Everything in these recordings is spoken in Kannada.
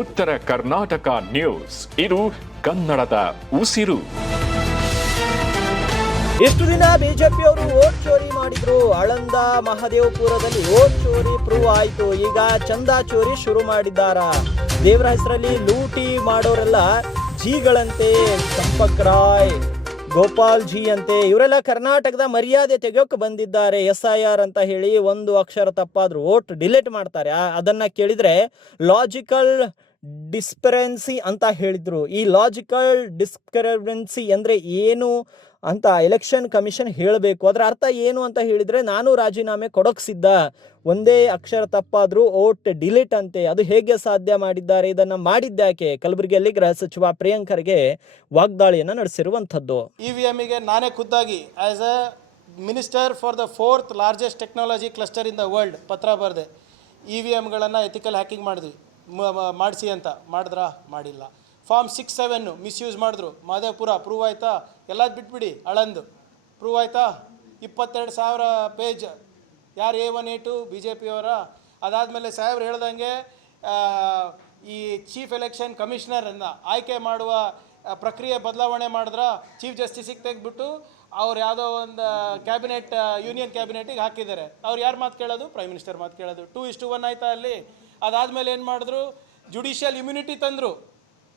ಉತ್ತರ ಕರ್ನಾಟಕ ನ್ಯೂಸ್. ಇದು ಕನ್ನಡದ ಉಸಿರು. ಇಷ್ಟು ದಿನ ಬಿಜೆಪಿಯವರು ವೋಟ್ ಚೋರಿ ಮಾಡಿದ್ರು. ಆಳಂದ ಮಹದೇವಪುರದಲ್ಲಿ ವೋಟ್ ಚೋರಿ ಪ್ರೂವ್ ಆಯ್ತು. ಈಗ ಚಂದಾ ಚೋರಿ ಶುರು ಮಾಡಿದ್ದಾರ. ದೇವರ ಹೆಸರಲ್ಲಿ ಲೂಟಿ ಮಾಡೋರೆಲ್ಲ ಜಿಗಳಂತೆ, ಚಂಪಕ್ ರಾಯ್, ಗೋಪಾಲ್ ಜಿ ಅಂತೆ, ಇವರೆಲ್ಲ ಕರ್ನಾಟಕದ ಮರ್ಯಾದೆ ತೆಗೆಯೋಕೆ ಬಂದಿದ್ದಾರೆ. SIR ಅಂತ ಹೇಳಿ ಒಂದು ಅಕ್ಷರ ತಪ್ಪಾದ್ರೂ ವೋಟ್ ಡಿಲೀಟ್ ಮಾಡ್ತಾರೆ. ಅದನ್ನ ಕೇಳಿದ್ರೆ ಲಾಜಿಕಲ್ ಡಿಸ್ಕ್ರೆಪೆನ್ಸಿ ಅಂತ ಹೇಳಿದ್ರು. ಈ ಲಾಜಿಕಲ್ ಡಿಸ್ಕ್ರೆಪೆನ್ಸಿ ಅಂದ್ರೆ ಏನು ಅಂತ ಎಲೆಕ್ಷನ್ ಕಮಿಷನ್ ಹೇಳಬೇಕು. ಅದರ ಅರ್ಥ ಏನು ಅಂತ ಹೇಳಿದ್ರೆ, ನಾನು ರಾಜೀನಾಮೆ ಕೊಡೋಕೆ ಸಿದ್ಧ, ಒಂದೇ ಅಕ್ಷರ ತಪ್ಪಾದ್ರೂ ವೋಟ್ ಡಿಲೀಟ್ ಅಂತೆ. ಅದು ಹೇಗೆ ಸಾಧ್ಯ ಮಾಡಿದ್ದಾರೆ? ಇದನ್ನ ಮಾಡಿದ್ದಾಕೆ? ಕಲಬುರಗಿಯಲ್ಲಿ ಗೃಹ ಸಚಿವ ಪ್ರಿಯಾಂಕ್ ಖರ್ಗೆ ವಾಗ್ದಾಳಿಯನ್ನು ನಡೆಸಿರುವಂಥದ್ದು. EVMಗೆ ನಾನೇ ಖುದ್ದಾಗಿ as a minister for the 4th largest technology cluster in the world ಪತ್ರ ಬರೆದೆ. EVMಗಳನ್ನು ಎಥಿಕಲ್ ಹ್ಯಾಕಿಂಗ್ ಮಾಡಿಸಿ ಅಂತ. ಮಾಡಿದ್ರಾ? ಮಾಡಿಲ್ಲ. ಫಾರ್ಮ್ 6-7 ಮಿಸ್ಯೂಸ್ ಮಾಡಿದ್ರು. ಮಹದೇವಪುರ ಪ್ರೂವ್ ಆಯ್ತಾ? ಎಲ್ಲ ಬಿಟ್ಬಿಡಿ. ಆಳಂದು ಪ್ರೂವ್ ಆಯ್ತಾ? 22,000 ಪೇಜ್. ಯಾರು A1 A2 BJP ಅವರ. ಅದಾದಮೇಲೆ ಸಾಹೇಬ್ರು ಹೇಳ್ದಂಗೆ ಈ ಚೀಫ್ ಎಲೆಕ್ಷನ್ ಕಮಿಷನರನ್ನು ಆಯ್ಕೆ ಮಾಡುವ ಪ್ರಕ್ರಿಯೆ ಬದಲಾವಣೆ ಮಾಡಿದ್ರ. ಚೀಫ್ ಜಸ್ಟಿಸಿಗೆ ತೆಗೆದ್ಬಿಟ್ಟು ಅವ್ರು ಯಾವುದೋ ಒಂದು ಕ್ಯಾಬಿನೆಟ್, ಯೂನಿಯನ್ ಕ್ಯಾಬಿನೆಟಿಗೆ ಹಾಕಿದ್ದಾರೆ. ಅವ್ರು ಯಾರು ಮಾತು ಕೇಳೋದು? ಪ್ರೈಮ್ ಮಿನಿಸ್ಟರ್ ಮಾತು ಕೇಳೋದು. 2:1 ಆಯ್ತಾ ಅಲ್ಲಿ? ಅದಾದಮೇಲೆ ಏನು ಮಾಡಿದ್ರು? ಜುಡಿಷಿಯಲ್ ಇಮ್ಯುನಿಟಿ ತಂದರು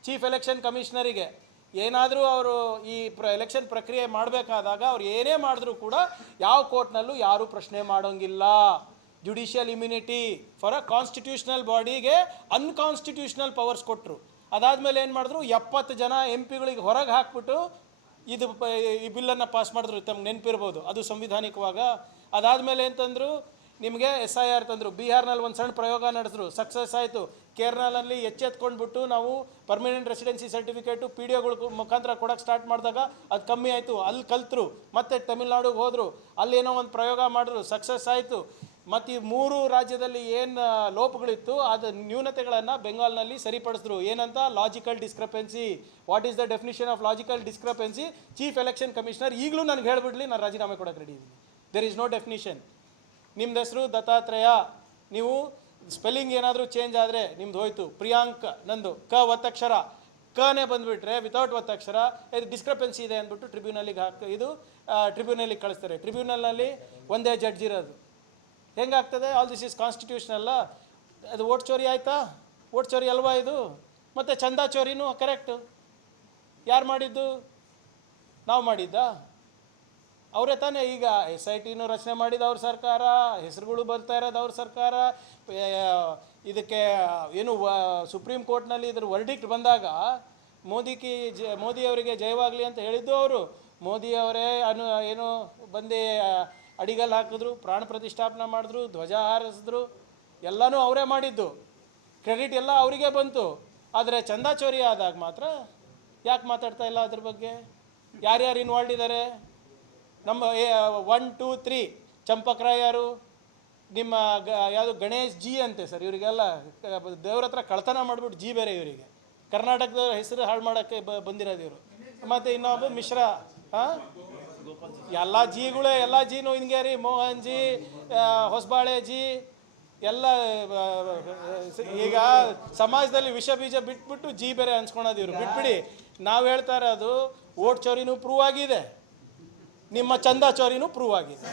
ಚೀಫ್ ಎಲೆಕ್ಷನ್ ಕಮಿಷನರಿಗೆ. ಏನಾದರೂ ಅವರು ಈ ಎಲೆಕ್ಷನ್ ಪ್ರಕ್ರಿಯೆ ಮಾಡಬೇಕಾದಾಗ ಅವ್ರು ಏನೇ ಮಾಡಿದ್ರೂ ಕೂಡ ಯಾವ ಕೋರ್ಟ್ನಲ್ಲೂ ಯಾರೂ ಪ್ರಶ್ನೆ ಮಾಡೋಂಗಿಲ್ಲ. Judicial immunity for a constitutional ಬಾಡಿಗೆ ಅನ್ಕಾನ್ಸ್ಟಿಟ್ಯೂಷನಲ್ ಪವರ್ಸ್ ಕೊಟ್ಟರು. ಅದಾದಮೇಲೆ ಏನು ಮಾಡಿದ್ರು? 70 ಜನ MP ಹೊರಗೆ ಹಾಕ್ಬಿಟ್ಟು ಈ ಬಿಲ್ಲನ್ನು ಪಾಸ್ ಮಾಡಿದ್ರು. ತಮ್ಗೆ ನೆನಪಿರ್ಬೋದು, ಅದು ಸಂವಿಧಾನಿಕವಾಗ. ಅದಾದಮೇಲೆ ಅಂತಂದರು, ನಿಮಗೆ SIR ತಂದರು. ಬಿಹಾರ್ನಲ್ಲಿ ಒಂದು ಸಣ್ಣ ಪ್ರಯೋಗ ನಡೆಸಿದ್ರು, ಸಕ್ಸಸ್ ಆಯಿತು. ಕೇರಳನಲ್ಲಿ ಎಚ್ಚೆತ್ಕೊಂಡ್ಬಿಟ್ಟು ನಾವು ಪರ್ಮನೆಂಟ್ ರೆಸಿಡೆನ್ಸಿ ಸರ್ಟಿಫಿಕೇಟು PDOಗಳ ಮುಖಾಂತರ ಕೊಡೋಕ್ಕೆ ಸ್ಟಾರ್ಟ್ ಮಾಡಿದಾಗ ಅದು ಕಮ್ಮಿ ಆಯಿತು. ಅಲ್ಲಿ ಕಲ್ತರು. ಮತ್ತೆ ತಮಿಳ್ನಾಡಿಗೆ ಹೋದರು, ಅಲ್ಲೇನೋ ಒಂದು ಪ್ರಯೋಗ ಮಾಡಿದ್ರು, ಸಕ್ಸಸ್ ಆಯಿತು. ಮತ್ತು ಈ 3 ರಾಜ್ಯದಲ್ಲಿ ಏನು ಲೋಪಗಳಿತ್ತು ಅದು ನ್ಯೂನತೆಗಳನ್ನು ಬೆಂಗಾಲ್ನಲ್ಲಿ ಸರಿಪಡಿಸಿದ್ರು. ಏನಂತ? Logical discrepancy. What is the definition of logical discrepancy? Chief election commissioner ಈಗಲೂ ನನಗೆ ಹೇಳ್ಬಿಡ್ಲಿ, ನಾನು ರಾಜೀನಾಮೆ ಕೊಡೋಕೆ ರೆಡಿ ಇದ್ದೀನಿ. There is no definition. ನಿಮ್ಮದು ಹೆಸರು ದತ್ತಾತ್ರೇಯ, ನೀವು ಸ್ಪೆಲ್ಲಿಂಗ್ ಏನಾದರೂ ಚೇಂಜ್ ಆದರೆ ನಿಮ್ದು ಹೋಯ್ತು. ಪ್ರಿಯಾಂಕ್ ನಂದು ಕ ಒತ್ತಕ್ಷರ, ಕನೇ ಬಂದುಬಿಟ್ರೆ ವಿತೌಟ್ ಒತ್ತಕ್ಷರ, ಇದು ಡಿಸ್ಕ್ರೆಪೆನ್ಸಿ ಇದೆ ಅಂದ್ಬಿಟ್ಟು ಟ್ರಿಬ್ಯುನಲಿಗೆ ಟ್ರಿಬ್ಯುನಲಿಗೆ ಕಳಿಸ್ತಾರೆ. ಟ್ರಿಬ್ಯುನಲ್ನಲ್ಲಿ ಒಂದೇ ಜಡ್ಜ್ ಇರೋದು. ಹೆಂಗಾಗ್ತದೆ? ಆಲ್ ದಿಸ್ ಈಸ್ ಕಾನ್ಸ್ಟಿಟ್ಯೂಷನಲ್ಲ. ಅದು ವೋಟ್ ಚೋರಿ ಆಯಿತಾ? ವೋಟ್ ಚೋರಿ ಅಲ್ವಾ ಇದು? ಮತ್ತು ಚಂದಾ ಚೋರಿನೂ ಕರೆಕ್ಟು. ಯಾರು ಮಾಡಿದ್ದು? ನಾವು ಮಾಡಿದ್ದಾ? ಅವರೇ ತಾನೇ. ಈಗ SITನೂ ರಚನೆ ಮಾಡಿದ ಅವ್ರ ಸರ್ಕಾರ, ಹೆಸರುಗಳು ಬರ್ತಾ ಇರೋದು ಅವ್ರ ಸರ್ಕಾರ. ಇದಕ್ಕೆ ಏನು ಸುಪ್ರೀಂ ಕೋರ್ಟ್ನಲ್ಲಿ ಇದ್ರ ವರ್ಡಿಕ್ಟ್ ಬಂದಾಗ ಮೋದಿಯವರಿಗೆ ಜಯವಾಗಲಿ ಅಂತ ಹೇಳಿದ್ದು ಅವರು. ಮೋದಿಯವರೇ ಏನು ಬಂದು ಅಡಿಗಲ್ಲಿ ಹಾಕಿದ್ರು, ಪ್ರಾಣ ಪ್ರತಿಷ್ಠಾಪನೆ ಮಾಡಿದ್ರು, ಧ್ವಜ ಹಾರಿಸಿದ್ರು, ಎಲ್ಲನೂ ಅವರೇ ಮಾಡಿದ್ದು. ಕ್ರೆಡಿಟ್ ಎಲ್ಲ ಅವರಿಗೆ ಬಂತು. ಆದರೆ ಚಂದಾ ಚೋರಿ ಆದಾಗ ಮಾತ್ರ ಯಾಕೆ ಮಾತಾಡ್ತಾ ಇಲ್ಲ ಅದ್ರ ಬಗ್ಗೆ? ಯಾರ್ಯಾರು ಇನ್ವಾಲ್ವ್ ಇದ್ದಾರೆ? ನಮ್ಮ 1 2 3 ಚಂಪಕ್ ರಾಯ್ ಯಾರು? ನಿಮ್ಮ ಯಾವುದು ಗಣೇಶ್ ಜಿ ಅಂತೆ ಸರ್. ಇವರಿಗೆಲ್ಲ ದೇವ್ರ ಹತ್ರ ಕಳ್ತನ ಮಾಡಿಬಿಟ್ಟು ಜಿ ಬೇರೆ ಇವರಿಗೆ. ಕರ್ನಾಟಕದ ಹೆಸರು ಹಾಳು ಮಾಡೋಕ್ಕೆ ಬಂದಿರೋದು ಇವರು. ಮತ್ತು ಇನ್ನೊಬ್ಬ ಮಿಶ್ರಾ. ಹಾಂ, ಎಲ್ಲ ಜಿಗಳೇ, ಎಲ್ಲ ಜಿನೂ ಹಿಂಗೆ ರೀ. ಮೋಹನ್ ಜಿ, ಹೊಸಬಾಳೆ ಜಿ ಎಲ್ಲ. ಈಗ ಸಮಾಜದಲ್ಲಿ ವಿಷ ಬೀಜ ಬಿಟ್ಬಿಟ್ಟು ಜಿ ಬೇರೆ ಅನ್ಸ್ಕೊಳೋದು ಇವರು. ಬಿಟ್ಬಿಡಿ. ನಾವು ಹೇಳ್ತಾ ಇರೋದು ವೋಟ್ ಚೋರಿನೂ ಪ್ರೂವ್ ಆಗಿದೆ, ನಿಮ್ಮ ಚಂದಾ ಚೋರಿನೂ ಪ್ರೂವ್ ಆಗಿದೆ.